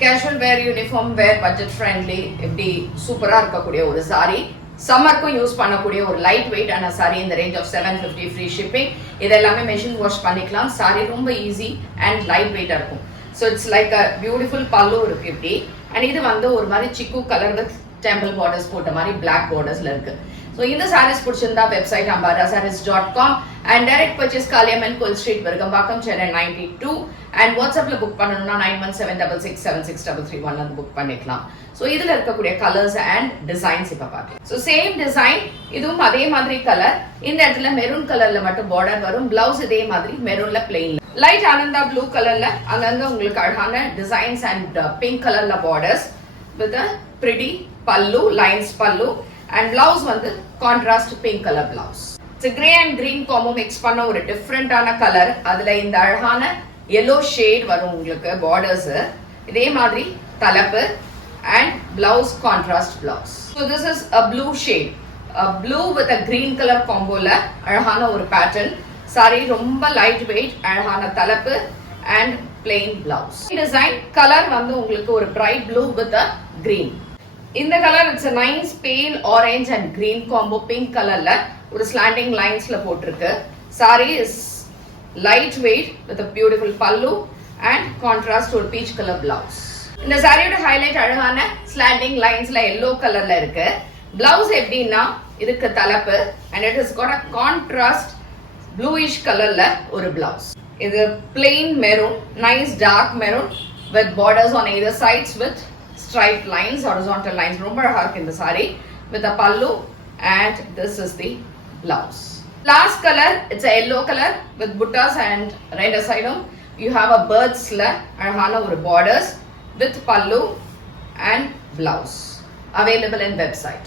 Casual வேர், uniform வேர், budget friendly, இப்படி சூப்பராக இருக்கக்கூடிய ஒரு சாரி. சம்மருக்கும் யூஸ் பண்ணக்கூடிய ஒரு லைட் வெயிட் ஆன சாரி இந்த ரேஞ்ச் ஆஃப் 750 ஃப்ரீ ஷிப்பிங். இது எல்லாமே மெஷின் வாஷ் பண்ணிக்கலாம். சாரி ரொம்ப ஈஸி அண்ட் லைட் வெயிட்டாக இருக்கும். So it's like a beautiful பல்லு இருக்கு இப்படி. அண்ட் இது வந்து ஒரு மாதிரி சிக்கு கலர் வித் டெம்பிள் பார்டர்ஸ் போட்ட மாதிரி பிளாக் பார்டர்ஸ்ல இருக்கு. ஸோ இந்த சாரீஸ் பிடிச்சிருந்தா website ambarasarees.com and direct purchase Kaliamman கோயில் ஸ்ட்ரீட், விருகம்பாக்கம், சென்னை 92. அண்ட் வாட்ஸ்அப்ல புக் பண்ணணும்னா 9176667331 புக் பண்ணிக்கலாம். ஸோ இதுல இருக்கக்கூடிய கலர்ஸ் அண்ட் டிசைன்ஸ் இப்ப பார்க்கலாம். ஸோ சேம் டிசைன், இதுவும் அதே மாதிரி கலர். இந்த இடத்துல மெரூன் கலர்ல மட்டும் பார்டர் வரும். பிளவுஸ் இதே மாதிரி மெரூன்ல பிளெயின். லைட் ஆனந்தா ப்ளூ கலர்ல அங்கங்க உங்களுக்கு அழகான டிசைன்ஸ் அண்ட் பிங்க் கலர்ல பார்டர்ஸ் வித் அ பிரிட்டி பல்லு, லைன்ஸ் பல்லு. அண்ட் பிளவுஸ் வந்து contrast pink colour blouse. Grey and green combo mix பண்ண ஒரு டிஃப்ரெண்டான கலர். அதுல இந்த அழகான yellow ஷேட் வரும் உங்களுக்கு பார்டர்ஸ். இதே மாதிரி தலைப்பு and blouse contrast blouse. So this is a blue shade, blue with a green colour காம்போல அழகான ஒரு பேட்டர்ன். சாரி ரொம்ப லைட் வெயிட், அழகான தலைப்பு and plain blouse. Design colour வந்து உங்களுக்கு ஒரு bright blue with a green. இந்த colour it's nice pale orange and green combo. Pink கலர்ல ஒரு ஸ்லாண்டிங் லைன்ஸ்ல போட்டிருக்கு. Sari is light weight with a beautiful pallu and contrast ஒரு பீச் கலர் பிளவுஸ். இந்த சாரியோட ஹைலைட் அழகான ஸ்லாண்டிங் லைன்ஸ்ல எல்லோ கலர்ல இருக்கு. பிளவுஸ் எப்படின்னா இதுக்கு தலைப்பு and it has got a contrast bluish கலர்ல ஒரு பிளவுஸ். இது plain maroon, nice dark maroon with borders on either sides with striped lines, horizontal lines. ரொம்ப அழகா இருக்கு இந்த sorry with a pallu and this is the blouse. Last color, it's a yellow color with buttas and right side you have a bird's அழகான ஒரு borders with pallu and blouse. Available in website.